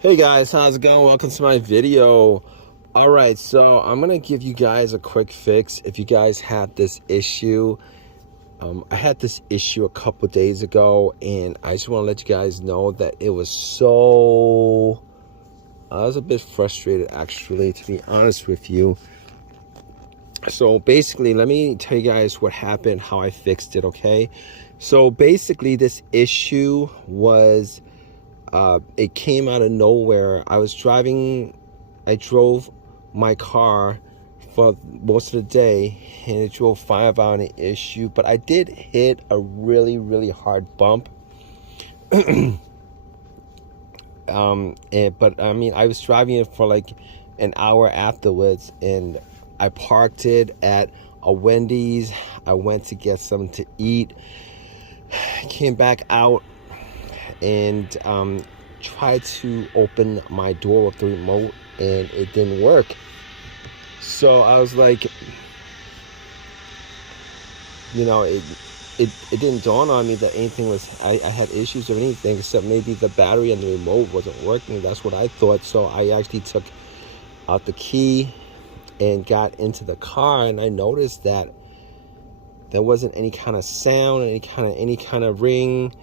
Hey guys, how's it going? Welcome to my video. Alright, so I'm gonna give you guys a quick fix if you guys had this issue. I had this issue a couple days ago, and I just want to let you guys know that it was so... I was a bit frustrated, actually, to be honest with you. So basically, let me tell you guys what happened, how I fixed it, okay? So basically, this issue was... it came out of nowhere. I drove my car for most of the day, and it drove fine without an issue, but I did hit a really hard bump. But I mean, I was driving it for like an hour afterwards, and I parked it at a Wendy's. I went to get something to eat, came back out, and tried to open my door with the remote, and it didn't work. So I was like, you know, it didn't dawn on me that anything was, I had issues or anything, except maybe the battery and the remote wasn't working. That's what I thought. So I actually took out the key and got into the car, and I noticed that there wasn't any kind of sound, any kind of ring.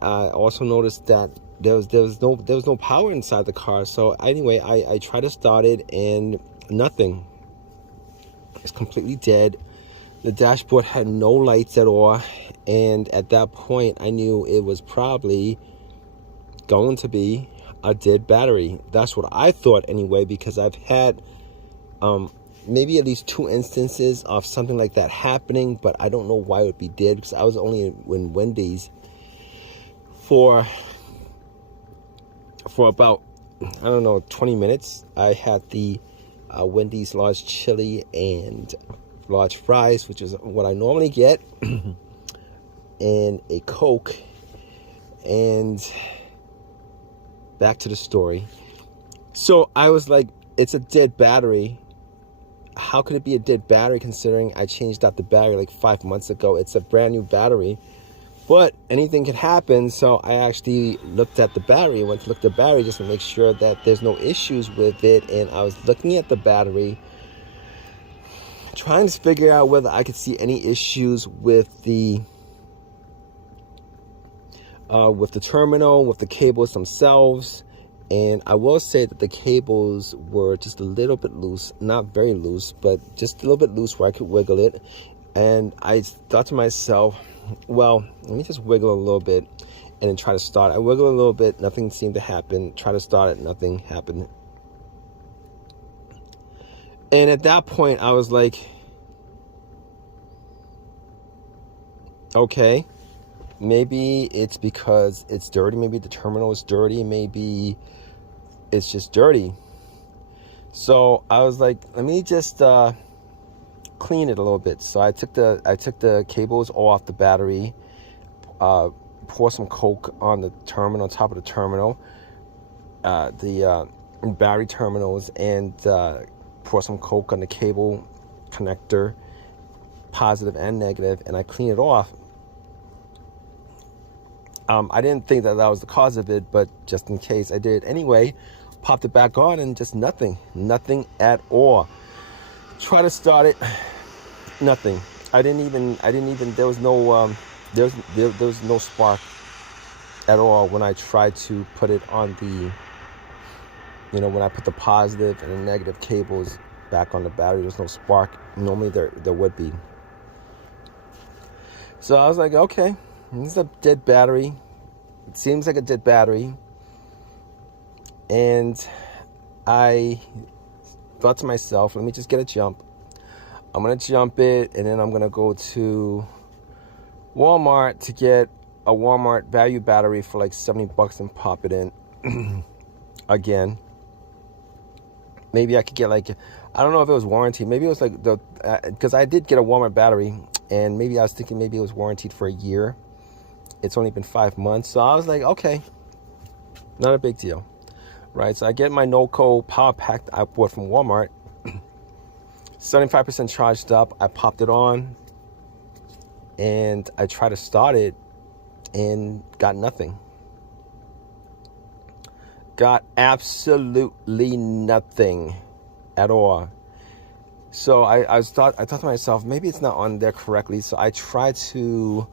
I also noticed that there was no power inside the car. So anyway, I tried to start it, and nothing. It's completely dead. The dashboard had no lights at all, and at that point I knew it was probably going to be a dead battery. That's what I thought anyway, because I've had maybe at least 2 instances of something like that happening, but I don't know why it would be dead, because I was only in Wendy's for about, I don't know, 20 minutes. I had the Wendy's large chili and large fries, which is what I normally get, and a Coke. And back to the story. So I was like, it's a dead battery. How could it be a dead battery considering I changed out the battery like 5 months ago? It's a brand new battery. But anything could happen, so I actually looked at the battery, went to look at the battery just to make sure that there's no issues with it. And I was looking at the battery, trying to figure out whether I could see any issues with the terminal, with the cables themselves. And I will say that the cables were just a little bit loose, not very loose, but just a little bit loose where I could wiggle it. And I thought to myself, well, let me just wiggle a little bit and then try to start. I wiggled a little bit, nothing seemed to happen. Try to start it, nothing happened. And at that point, I was like, okay, maybe it's because it's dirty. Maybe the terminal is dirty. Maybe it's just dirty. So I was like, let me just clean it a little bit. So I took the cables off the battery, pour some Coke on the terminal, on top of the terminal, the battery terminals, and pour some Coke on the cable connector, positive and negative, and I clean it off. I didn't think that was the cause of it, but just in case, I did anyway. Popped it back on, and just nothing at all. Try to start it, nothing. I didn't even there was no there was no spark at all when I tried to put it on the, when I put the positive and the negative cables back on the battery. There's no spark. Normally there would be. So I was like, okay, this is a dead battery. It seems like a dead battery. And I thought to myself, let me just get a jump. I'm going to jump it, and then I'm going to go to Walmart to get a Walmart value battery for like $70 and pop it in again. Maybe I could get like, I don't know if it was warranty. Maybe it was like because I did get a Walmart battery, and maybe I was thinking maybe it was warranted for a year. It's only been 5 months. So I was like, okay, not a big deal. Right, so I get my NoCo power pack I bought from Walmart, 75% charged up. I popped it on, and I tried to start it, and got nothing. got absolutely nothing at all. So I thought to myself, maybe it's not on there correctly. So I tried to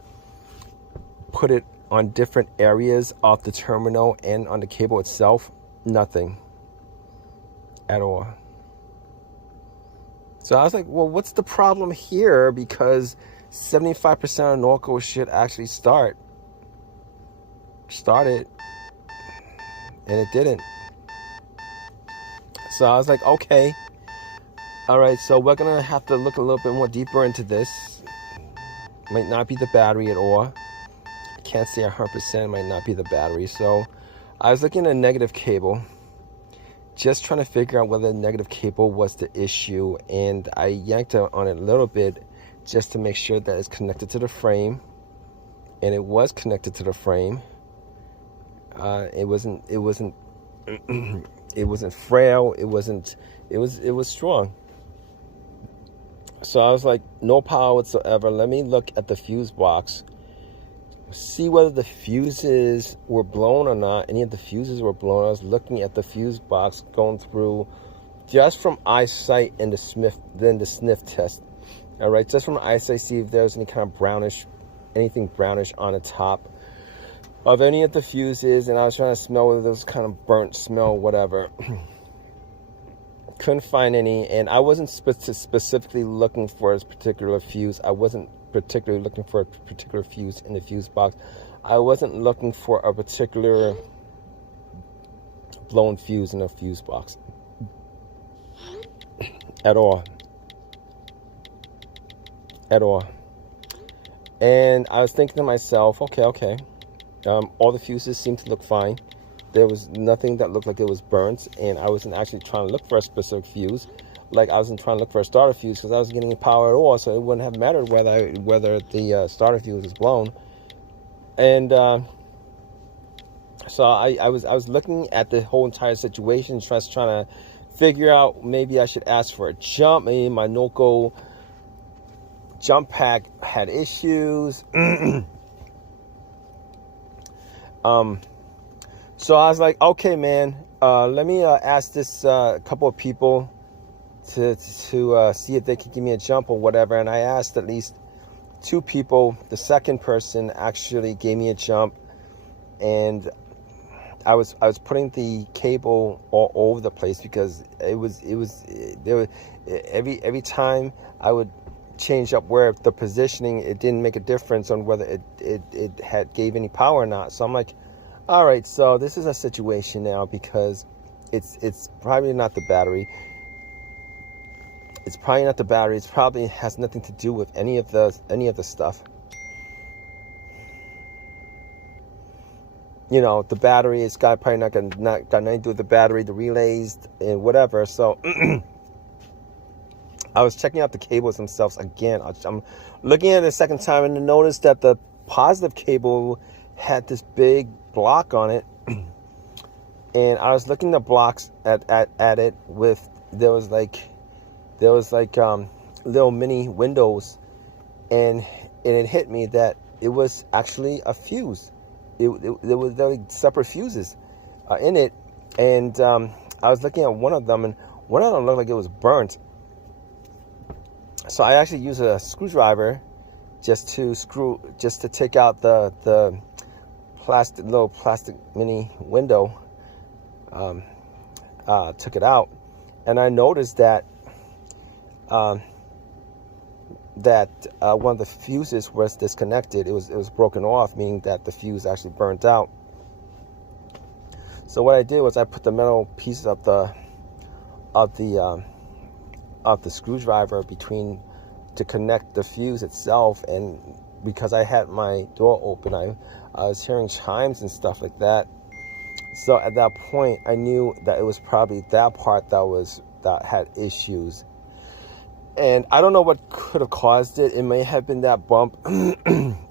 put it on different areas of the terminal and on the cable itself. Nothing at all. So I was like, well, what's the problem here? Because 75% of Norco should actually started, and it didn't. So I was like, okay, all right, so we're gonna have to look a little bit more deeper into this. Might not be the battery at all. I can't say 100%, might not be the battery. So I was looking at a negative cable, just trying to figure out whether the negative cable was the issue, and I yanked on it a little bit just to make sure that it's connected to the frame, and it was connected to the frame. It wasn't it wasn't frail. It was strong. So I was like, no power whatsoever. Let me look at the fuse box, see whether the fuses were blown or not. Any of the fuses were blown. I was looking at the fuse box, going through just from eyesight and the sniff test. All right, just from eyesight, see if there's any kind of anything brownish on the top of any of the fuses, and I was trying to smell whether there was kind of burnt smell, whatever. Couldn't find any, and I wasn't specifically looking for a particular fuse. I wasn't particularly looking for a particular fuse in the fuse box. I wasn't looking for a particular blown fuse in a fuse box at all. And I was thinking to myself, okay. All the fuses seemed to look fine. There was nothing that looked like it was burnt, and I wasn't actually trying to look for a specific fuse. Like, I wasn't trying to look for a starter fuse because I wasn't getting any power at all, so it wouldn't have mattered whether the starter fuse was blown. And so I was looking at the whole entire situation, just trying to figure out, maybe I should ask for a jump. Maybe my Norco jump pack had issues. So I was like, okay, man, let me ask this couple of people to see if they could give me a jump or whatever. And I asked at least 2 people. The second person actually gave me a jump, and I was putting the cable all over the place because every time I would change up where the positioning, it didn't make a difference on whether it gave any power or not. So I'm like, all right, so this is a situation now, because it's probably not the battery. It probably has nothing to do with any of the stuff. You know, the battery, it's probably not got nothing to do with the battery, the relays, and whatever. So I was checking out the cables themselves again. I'm looking at it a second time, and I noticed that the positive cable had this big block on it. And I was looking at the blocks at it with, there was like little mini windows, and it hit me that it was actually a fuse. There was like separate fuses in it, and I was looking at one of them, and one of them looked like it was burnt. So I actually used a screwdriver just to take out the little plastic mini window. Took it out, and I noticed that one of the fuses was disconnected. It was broken off, meaning that the fuse actually burnt out. So what I did was I put the metal pieces of the screwdriver between to connect the fuse itself, and because I had my door open, I was hearing chimes and stuff like that. So at that point, I knew that it was probably that part that had issues. And I don't know what could have caused it. It may have been that bump. I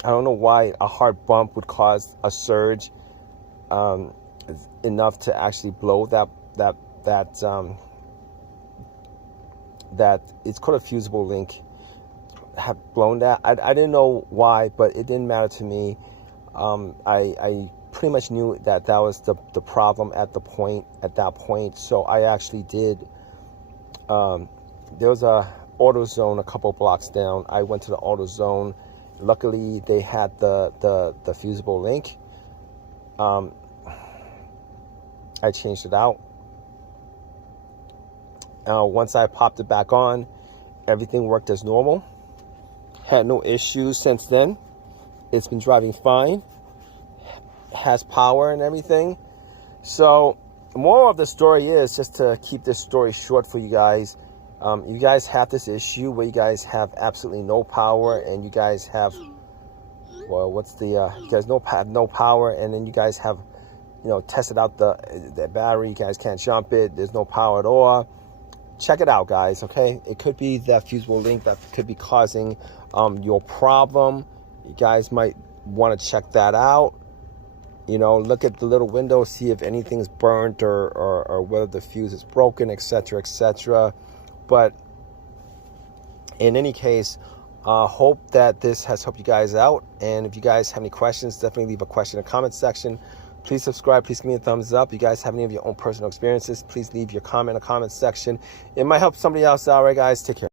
don't know why a hard bump would cause a surge enough to actually blow that it's called a fusible link. Have blown that. I didn't know why, but it didn't matter to me. I pretty much knew that that was the problem at that point. So I actually did, there was a AutoZone a couple blocks down. I went to the AutoZone. Luckily they had the fusible link. I changed it out. Once I popped it back on, everything worked as normal. Had no issues since then. It's been driving fine. Has power and everything. So the moral of the story is, just to keep this story short for you guys, you guys have this issue where you guys have absolutely no power, and you guys have, well, you guys have no power, and then you guys have, tested out the battery. You guys can't jump it. There's no power at all. Check it out, guys, okay? It could be that fusible link that could be causing your problem. You guys might want to check that out. Look at the little window, see if anything's burnt or whether the fuse is broken, etc., etc. But in any case, hope that this has helped you guys out. And if you guys have any questions, definitely leave a question in the comment section. Please subscribe. Please give me a thumbs up. If you guys have any of your own personal experiences, please leave your comment in the comment section. It might help somebody else out. All right, guys, take care.